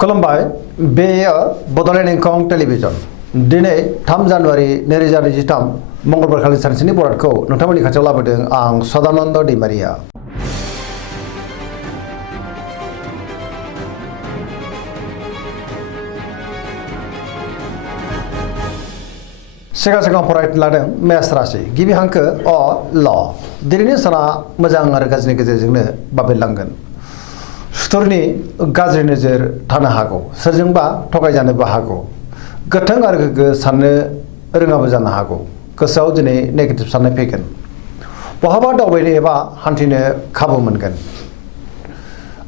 खुलुमबाय बेयो बड'लेण्ड इंखं टेलिभिजन दिनै 3 जानुवारि 2023 मंगलबारखालि सानसेनि बरादखौ नोंथांमोननि खाथियाव लाबोदों आं सदानन्द दैमारिया। सिगां फरायनो लादों मेष राशि गिबि हांखो अ ल दिनैनि साना मोजां आरो गाज्रिनि गेजेरजोंनो बाबेरलांगोन। सुथुरनि गाज्रि नोजोर थानो हागौ, सोरजोंबा थगायजानोबो हागौ, गोथों आरो गोग्गो साननो रोङाबो जानो हागौ। गोसोआव दिनै नेगेटिभ साननाय फैगोन। बहाबा दावबायनो एबा हान्थिनो खाबु मोनगोन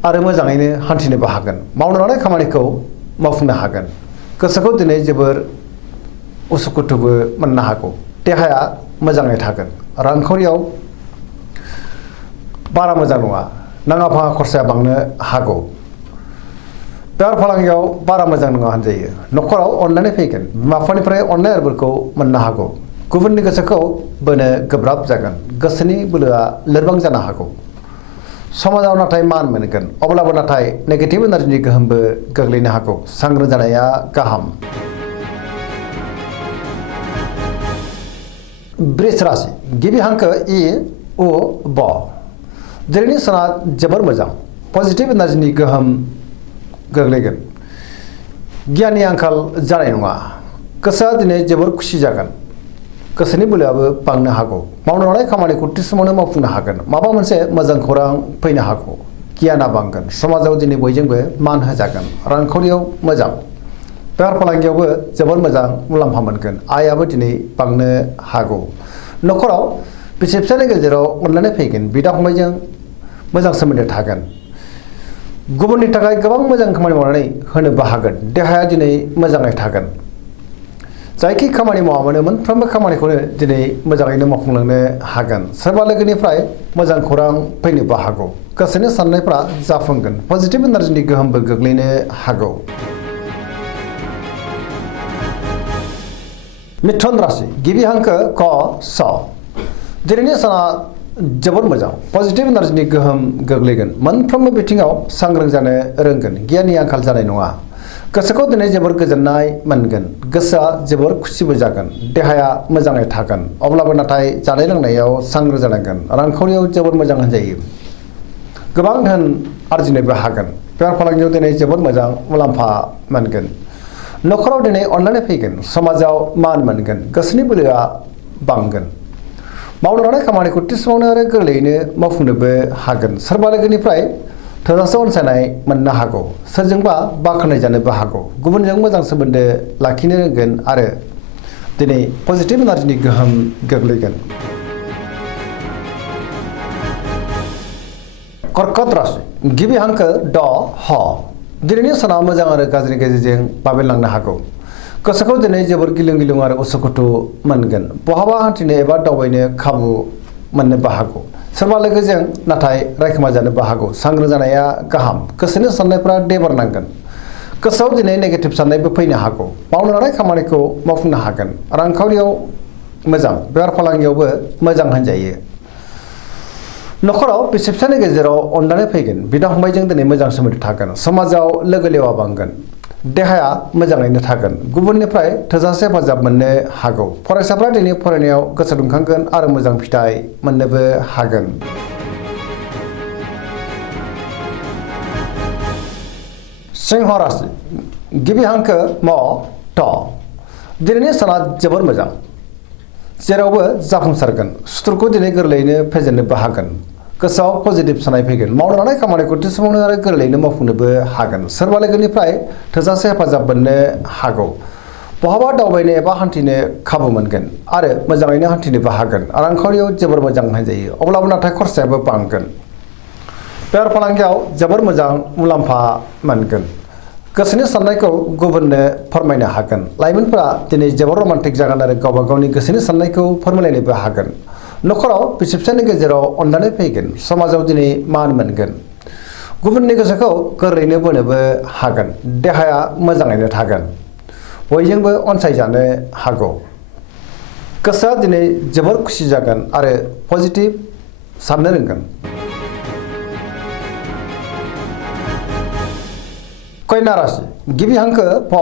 आरो मोजाङैनो हान्थिनोबो हागोन। मावनो लानाय खामानिखौ मावफुंनो हागोन। गोसोखौ दिनै जोबोर उसुखुथुबो मोननो हागौ। देहाया मोजाङै थागोन। रांखावरियाव बारा मोजां नङा, नाङा फाङा खरसाया बांनो हागौ। बेफार फालांगियाव बारा मोजां नङा होनजायो। न'खराव अननानै फैगोन। बिमा बिफानिफ्राय अननाय आरो बोरखौ मोननो हागौ। गुबुननि गोसोखौ बोनो गोब्राब जागोन। गोसोनि बोलोआ लोरबां जानो हागौ। समाजाव नाथाय मान मोनगोन, अब्लाबो नाथाय नेगेटिभ एनार्जिनि गोहोमबो गोग्लैनो हागौ। सांग्रां जानाया गाहाम। वृष राशि गिबि हांखो इ उ ब दिनैनि साना जोबोर मोजां। पजिटिभ एनार्जिनि गोहोम गोग्लैगोन। गियाननि आंखाल जानाय नङा। गोसोआ दिनै जोबोर खुसि जागोन। गोसोनि बोलोआबो बांनो हागौ। मावनो लानाय खामानिखौ थि समावनो मावफुंनो हागोन। माबा मोनसे मोजां खौरां फैनो हागौ। गियाना बांगोन। समाजाव दिनै बयजोंबो मान होजागोन। रांखावरियाव मोजां। बेफार फालांगियावबो जोबोर मोजां मुलाम्फा मोनगोन। आयाबो दिनै बांनो हागौ। न'खराव बिसि फिसायनि गेजेराव अनलायनाय फैगोन। बिदा फंबायजों मोजां सोमोन्दो थागोन। गुबुननि थाखाय गोबां मोजां खामानि मावनानै होनोबो हागोन। देहाया दिनै मोजाङै थागोन। जायखि खामानि मावा मानो मोनफ्रोमबो खामानिखौनो दिनै मोजाङैनो मावफुंलांनो हागोन। सोरबा लोगोनिफ्राय मोजां खौरां फैनोबो हागौ। गोसोनि साननायफ्रा जाफुंगोन। पजिटिभ एनार्जिनि गोहोमबो गोग्लैनो हागौ। मिथुन राशि गिबि हांखो क स दिनैनि साना जोबोर मोजां। पजिटिभ एनार्जिनि गोहोम गोग्लैगोन। मोनफ्रोमबो बिथिङाव सांग्रां जानो रोंगोन। गियाननि आंखाल जानाय नङा। गोसोखौ दिनै जोबोर गोजोननाय मोनगोन। गोसोआ जोबोर खुसिबो जागोन। देहाया मोजाङै थागोन। अब्लाबो नाथाय जानाय लोंनायाव सांग्रां जानांगोन। रांखावरियाव जोबोर मोजां होनजायो। गोबां धोन आरजिनोबो हागोन। बेफार फालांगियाव दिनै जोबोर मोजां मुलाम्फा मोनगोन। न'खराव दिनै अननानै फैगोन। समाजाव मान मोनगोन। गोसोनि बोलोआ बांगोन। मावनो लानाय खामानिखौ थि समावनो आरो गोरलैयैनो मावफुंनोबो हागोन। सोरबा लोगोनिफ्राय थोजासे अनसायनाय मोननो हागौ। सोरजोंबा बाख्नाय जानोबो हागौ। गुबुनजों मोजां सोमोन्दो लाखिनो रोंगोन आरो दिनै पजिटिभ एनार्जिनि गोहोम गोग्लैगोन। कर्कट राशि गिबि हांखो ड ह दिनैनि साना मोजां आरो गाज्रिनि गेजेरजों बाबेरलांनो हागौ। गोसोखौ दिनै जोबोर गिलुं गिलुं आरो उसुखुथु मोनगोन। बहाबा हान्थिनो एबा दावबायनो खाबु मोननोबो हागौ। सोरबा लोगोजों नाथाय रायखोमा जानोबो हागौ। सांग्रां जानाया गाहाम। गोसोनि साननायफ्रा देबार नांगोन। गोसोआव दिनै नेगेटिभ साननायबो फैनो हागौ। मावनो लानाय खामानिखौ मावफुंनो हागोन। रांखावरियाव मोजां। बेफार फालांगियावबो मोजां होनजायो। न'खराव बिसि फिसायनि गेजेराव अनलायनाय फैगोन। बिदा फंबायजों दिनै मोजां सोमोन्दो थागोन। समाजाव लोगो लेवा बांगोन। देहाया मोजाङैनो थागोन। गुबुननिफ्राय थोजासे हेफाजाब मोननो हागौ। फरायसाफ्रा दिनै फरायनायाव गोसो दुंखांगोन आरो मोजां फिथाइ मोननोबो हागोन। सिंह राशि गिबि हांखो म थ दिनैनि साना जोबोर मोजां। जेरावबो जाफुंसारगोन। सुथुरखौ दिनै गोरलैयैनो फेजेननोबो हागोन। गोसोआव पजिटिभ साननाय फैगोन। मावनो लानाय खामानिखौ थि समावनो आरो गोरलैयैनो मावफुंनोबो हागोन। सोरबा लोगोनिफ्राय थोजासे हेफाजाब मोननो हागौ। बहाबा दावबायनो एबा हान्थिनो खाबु मोनगोन आरो मोजाङैनो हान्थिनोबो हागोन। रांखावरियाव जोबोर मोजां होनजायो। अब्लाबो नाथाय खरसायाबो बांगोन। बेफार फालांगियाव जोबोर मोजां मुलाम्फा मोनगोन। गोसोनि साननायखौ गुबुननो फोरमायनो हागोन। लाइमोनफोरा दिनै जोबोर रमान्टिक जागोन आरो गावबा गावनि गोसोनि साननायखौ फोरमायलायनोबो हागोन। न'खराव बिसि फिसायनि गेजेराव अननानै फैगोन। समाजाव दिनै मान मोनगोन। गुबुननि गोसोखौ गोरलैयैनो बोनोबो हागोन। देहाया मोजाङैनो थागोन। बयजोंबो अनसायजानो हागौ। गोसोआ दिनै जोबोर खुसि जागोन आरो पजिटिभ साननो रोंगोन। कन्या राशि गिबि हांखो फ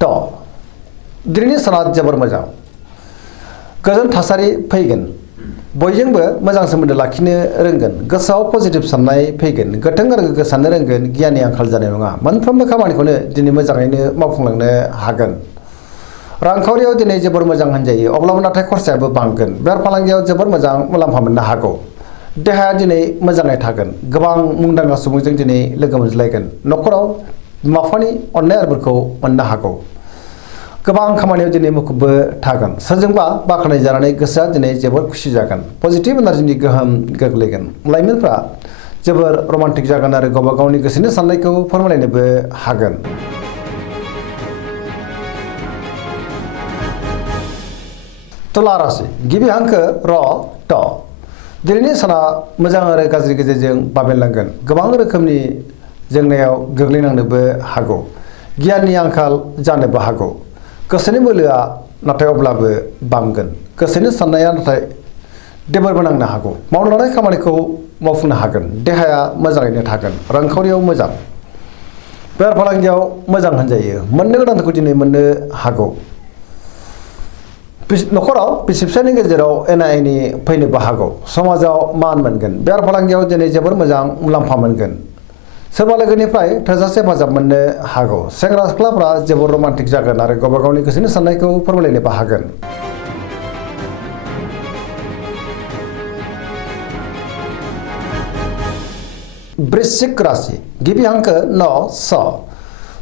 ट दिनैनि साना जोबोर मोजां गोजोन थासारि फैगोन बयजोंबो मोजां सोमोन्दो लाखिनो रोंगोन गोसोआव पजिटिभ साननाय फैगोन गोथों आरो गोग्गो साननो रोंगोन गियाननि आंखाल जानाय नङा मोनफ्रोमबो खामानिखौनो दिनै मोजाङैनो मावफुंलांनो हागोन रांखावरियाव दिनै जोबोर मोजां होनजायो अब्लाबो नाथाय खरसायाबो बांगोन बेफार फालांगियाव जोबोर मोजां मुलाम्फा मोननो हागौ देहाया दिनै मोजाङै थागोन गोबां मुंदांखा सुबुंजों दिनै लोगो मोनज्लायगोन न'खराव बिमा बिफानि अननाय आरफोरखौ मोननो हागौ गोबां खामानियाव दिनै मुखुबबो थागोन सोरजोंबा बाख्नाय जानानै गोसोआ दिनै जोबोर खुसि जागोन पजिटिभ एनार्जिनि गोहोम गोग्लैगोन लाइमोनफ्रा जोबोर रमान्टिक जागोन आरो गावबा गावनि गोसोनि साननायखौ फोरमायलायनोबो हागोन तुला राशि गिबि हांखो र ट दिनैनि साना मोजां आरो गाज्रि गेजेरजों बाबेनलांगोन गोबां रोखोमनि जेंनायाव गोग्लैनांनोबो हागौ गियाननि आंखाल जानोबो हागौ गोसोनि बोलोआ नाथाय अब्लाबो बांगोन गोसोनि साननाया नाथाय देबोरबो नांनो हागौ मावनो लानाय खामानिखौ मावफुंनो हागोन देहाया मोजाङैनो थागोन रांखावरियाव मोजां बेफार फालांगियाव मोजां होनजायो मोननो गोनांखौ दिनै मोननो हागौ न'खराव बिसि फिसायनि गेजेराव एना एनि फैनोबो हागौ समाजाव मान मोनगोन बेफार फालांगियाव दिनै जोबोर मोजां मुलाम्फा मोनगोन सोरबा लोगोनिफ्राय थोजासे हेफाजाब मोननो हागौ सेंग्रा सिख्लाफ्रा जोबोर रमान्टिक जागोन आरो गावबा गावनि गोसोनि साननायखौ फोरमायलायनोबो हागोन वृश्चिक राशि गिबि हांखो न स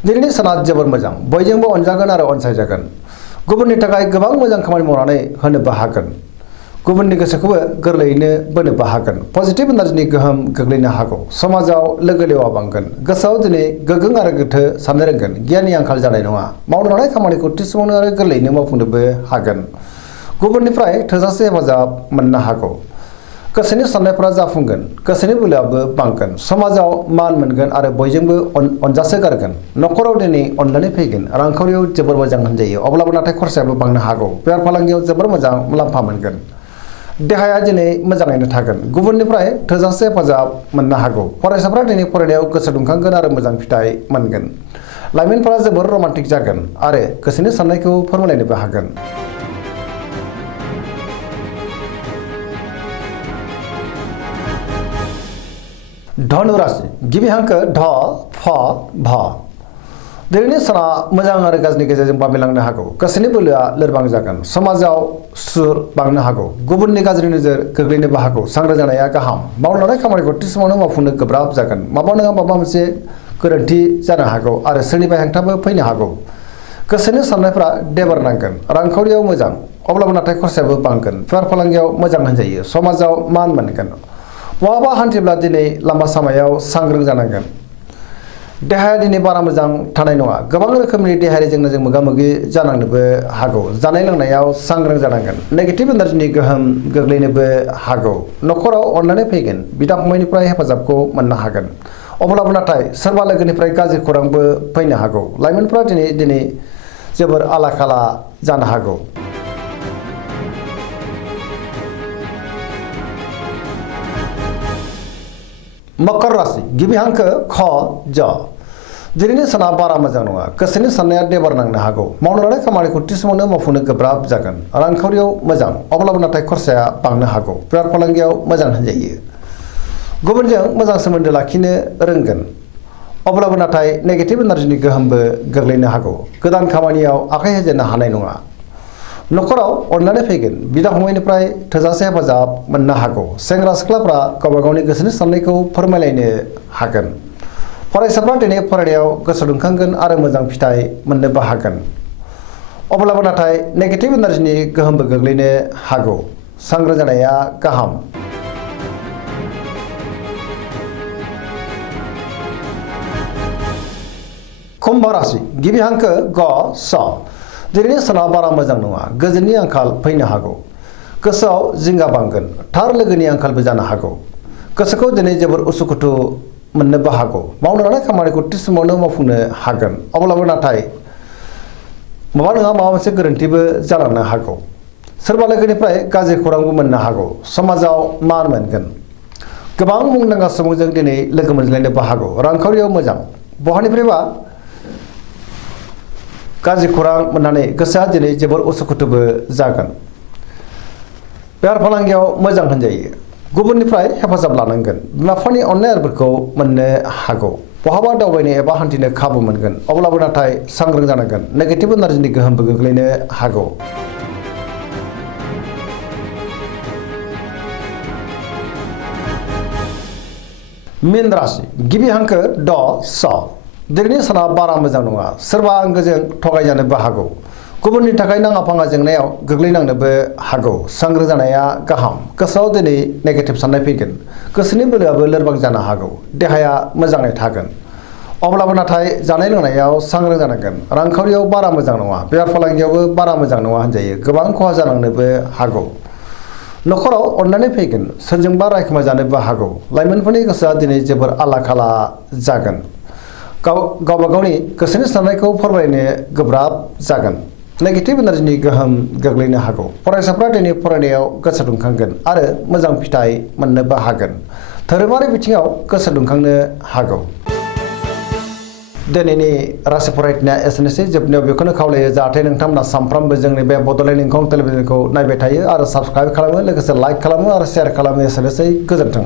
दिनैनि साना जोबोर मोजां बयजोंबो अनजागोन आरो अनसायजागोन गुबुननि थाखाय गोबां मोजां खामानि मावनानै होनोबो हागोन गुबुननि गोसोखौबो गोरलैयैनो बोनोबो हागोन पजिटिभ एनार्जिनि गोहोम गोग्लैनो हागौ समाजाव लोगो लेवा बांगोन गोसोआव दिनै गोगों आरो गोथो साननो रोंगोन गियाननि आंखाल जानाय नङा मावनो लानाय खामानिखौ थि समावनो आरो गोरलैयैनो मावफुंनोबो हागोन गुबुननिफ्राय थोजासे हेफाजाब मोननो हागौ गोसोनि साननायफोरा जाफुंगोन गोसोनि बोलोआबो बांगोन समाजाव मान मोनगोन आरो बयजोंबो अनजासोगारगोन न'खराव दिनै अनलायनाय फैगोन रांखावरियाव जोबोर मोजां होनजायो अब्लाबो नाथाय खरसायाबो बांनो हागौ बेफार फालांगियाव जोबोर मोजां मुलाम्फा मोनगोन देहाया दिनै मोजाङैनो थागोन गुबुननिफ्राय थोजासे हेफाजाब मोननो हागौ फरायसाफ्रा दिनै फरायनायाव गोसो दुंखांगोन आरो मोजां फिथाइ मोनगोन लाइमोनफोरा जोबोर रमान्टिक जागोन आरो गोसोनि साननायखौ फोरमायलायनोबो हागोन धनु राशि गिबि हांखो ध फ भ दिनैनि साना मोजां आरो गाज्रिनि गेजेरजों बाबेनलांनो हागौ गोसोनि बोलोआ लोरबां जागोन समाजाव सुर बांनो हागौ गुबुननि गाज्रि नोजोर गोग्लैनोबो हागौ सांग्रां जानाया गाहाम मावनो लानाय खामानिखौ थि समावनो मावफुंनो गोब्राब जागोन माबा नङा माबा मोनसे गोरोन्थि जानो हागौ आरो सोरनिबा हेंथाबो फैनो हागौ गोसोनि साननायफ्रा देबार नांगोन रांखावरियाव मोजां अब्लाबो नाथाय खरसायाबो बांगोन बेफार फालांगियाव मोजां होनजायो समाजाव मान मोनगोन बहाबा हान्थिब्ला दिनै लामा सामायाव सांग्रां जानांगोन देहाया दिनै बारा मोजां थानाय नङा गोबां रोखोमनि देहायारि जेंनाजों मोगा मोगि जानांनोबो हागौ जानाय लोंनायाव सांग्रां जानांगोन नेगेटिभ एनार्जिनि गोहोम गोग्लैनोबो हागौ न'खराव अनलायनाय फैगोन बिदा फंबायनिफ्राय हेफाजाबखौ मोननो हागोन अब्लाबो नाथाय सोरबा लोगोनिफ्राय गाज्रि खौरांबो फैनो हागौ लाइमोनफ्रा दिनै जोबोर आला खाला जानो हागौ मकर राशि गिबि हांखो ख ज दिनैनि साना बारा मोजां नङा गोसोनि साननाया देबार नांनो हागौ मावनो लानाय खामानिखौ थि समावनो मावफुंनो गोब्राब जागोन रांखावरियाव मोजां अब्लाबो नाथाय खरसाया बांनो हागौ बेफार फालांगियाव मोजां होनजायो गुबुनजों मोजां सोमोन्दो लाखिनो रोंगोन अब्लाबो नाथाय नेगेटिभ एनार्जिनि गोहोमबो गोग्लैनो हागौ गोदान खामानियाव आखाइ होजेननो हानाय नङा न'खराव अनलायनाय फैगोन बिदा फंबायनिफ्राय थोजासे हेफाजाब मोननो हागौ सेंग्रा सिख्लाफ्रा गावबा गावनि गोसोनि साननायखौ फोरमायलायनो हागोन फरायसाफ्रा दिनै फरायनायाव गोसो दुंखांगोन आरो मोजां फिथाइ मोननोबो हागोन अब्लाबो नाथाय नेगेटिभ एनार्जिनि गोहोमबो गोग्लैनो हागौ सांग्रां जानाया गाहाम कुम्भ राशि गिबि हांखो ग स दिनैनि साना बारा मोजां नङा गोजोननि आंखाल फैनो हागौ गोसोआव जिंगा बांगोन थार लोगोनि आंखालबो जानो हागौ गोसोखौ दिनै जोबोर उसुखुथु मोननोबो हागौ मावनो लानाय खामानिखौ थि समावनो मावफुंनो हागोन अब्लाबो नाथाय माबा नङा माबा मोनसे गोरोन्थिबो जालांनो हागौ सोरबा लोगोनिफ्राय गाज्रि खौरांबो मोननो हागौ समाजाव मान मोनगोन गोबां मुंदांखा सुबुंजों दिनै लोगो मोनज्लायनोबो हागौ रांखावरियाव मोजां बहानिफ्रायबा गाज्रि खौरां मोननानै गोसोआ दिनै जोबोर उसुखुथुबो जागोन। बेफार फालांगियाव मोजां होनजायो। गुबुननिफ्राय हेफाजाब लानांगोन। बिमा बिफानि अननाय आरिफोरखौ मोननो हागौ। बहाबा दावबायनो एबा हान्थिनो खाबु मोनगोन। अब्लाबो नाथाय सांग्रां जानांगोन। नेगेटिभ एनार्जिनि गोहोमबो गोग्लैनो हागौ। मीन राशि गिबि हांखो ड स। दिनैनि साना बारा मोजां नङा। सोरबा आंगोजों थगायजानोबो हागौ। गुबुननि थाखाय नाङा फाङा जेंनायाव गोग्लैनांनोबो हागौ। सांग्रां जानाया गाहाम। गोसोआव दिनै नेगेटिभ साननाय फैगोन। गोसोनि बोलोआबो लोरबां जानो हागौ। देहाया मोजाङै थागोन। अब्लाबो नाथाय जानाय लोंनायाव सांग्रां जानांगोन। रांखावरियाव बारा मोजां नङा। बेफार फालांगियावबो बारा मोजां नङा होनजायो। गोबां खहा जालांनोबो हागौ। नखराव अननानै फैगोन। सोरजोंबा रायखुमा जानोबो हागौ। लाइमोनफोरनि गोसोआ दिनै जोबोर आला खाला जागोन। गावबा गावनि गोसोनि साननायखौ फोरमायनो गोब्राब जागोन। नेगेटिभ एनार्जिनि गोहोम गोग्लैनो हागौ। फरायसाफ्रा दिनै फरायनायाव गोसो दुंखांगोन आरो मोजां फिथाइ मोननोबो हागोन। धोरोमारि बिथिङाव गोसो दुंखांनो हागौ। दिनैनि राशि फरायथिनाया एसेनोसै। जोबनायाव बेखौनो खावलायो जाहाथे नोंथांमोना सानफ्रामबो जोंनि बे बड'लेण्ड इंखं टेलिभिजनखौ नायबाय थायो आरो साबस्क्राइब खालामो, लोगोसे लाइक खालामो आरो शेयार खालामो। एसेनोसै। गोजोन्थों।